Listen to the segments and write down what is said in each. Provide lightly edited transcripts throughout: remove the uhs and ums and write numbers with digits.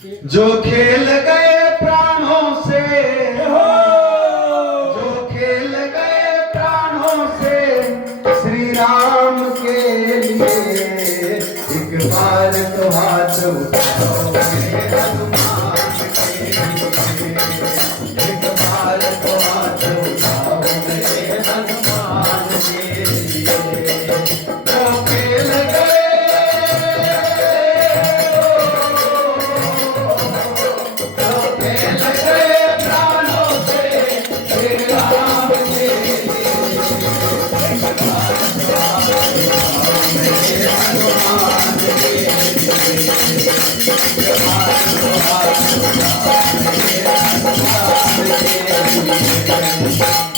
जो खेल गए प्राणों से हो, जो खेल गए प्राणों से श्री राम के लिए, एक बार तो हाथ उठाओ मेरे हनुमान के लिए, एक बार तो हाथ उठाओ मेरे हनुमान के लिए। जो खेल गए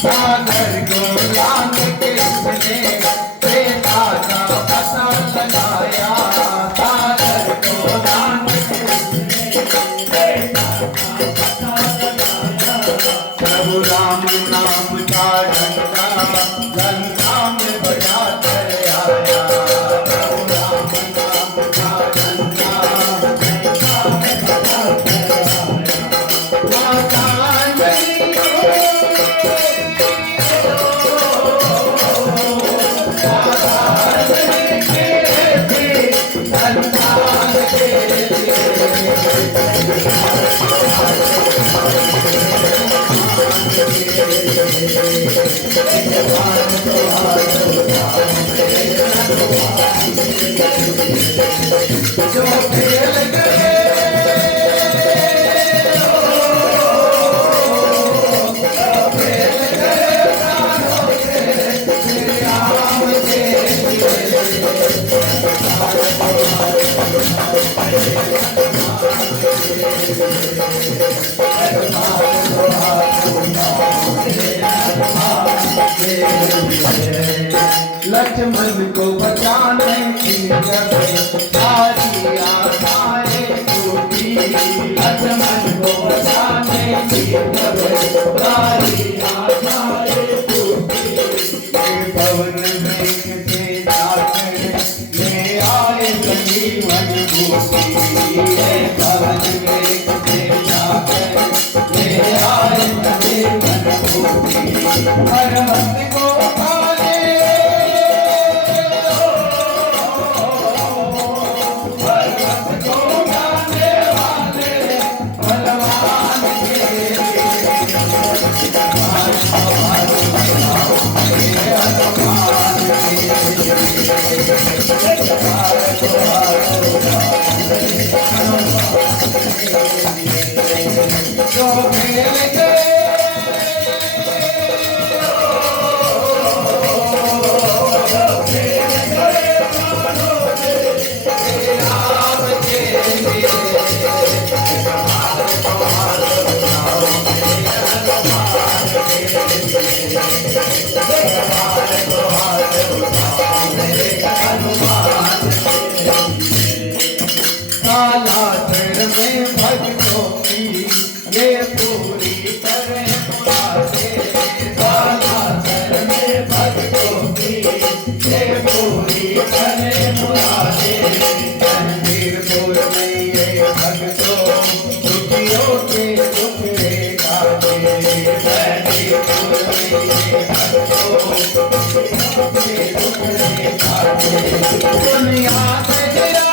सागर को लांग किसने बेटा का पता लगाया, सागर को लांग किसने बेटा का पता लगाया। प्रभु राम नाम का डंका लंका में बजा कर आया, प्रभु राम नाम का डंका लंका में बजा कर आया। माता अंजलि जो खेल गए लक्ष्मण को बचाने की जब सारी आशाएं टूटी, लक्ष्मण को बचाने की जब सारी आशाएं टूटी। पवन में से जाकर ले आए संजीवन बूटी, पवन में से जाकर ले आए संजीवन बूटी। हर भक्त को में भक्तों की ये पूरी तरह मुरादे, सालासर में भक्तों की ये पूरी तरह मुरादे। रणबीरपुर में ये भक्तों दुखियों के दुखड़े काटे, रणबीरपुर में ये भक्तों दुखियों के दुखड़े काटे। दुनिया से गिरा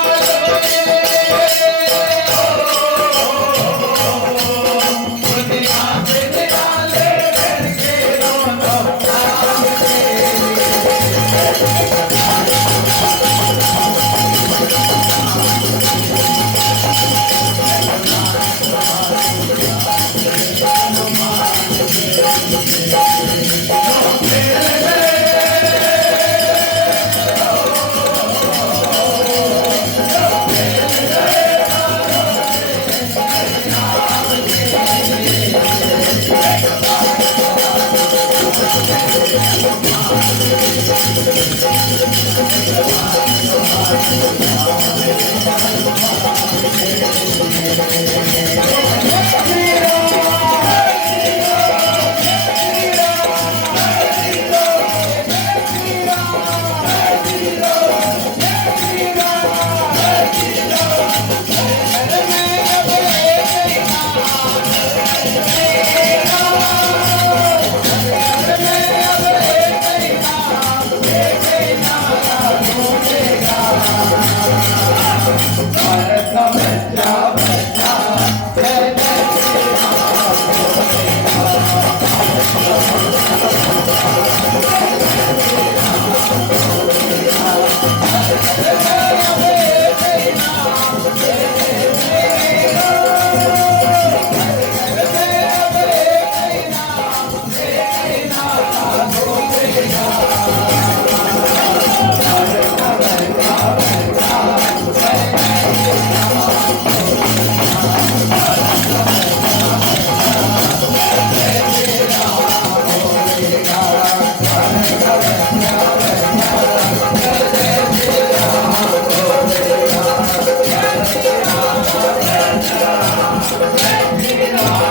राम जय श्री राम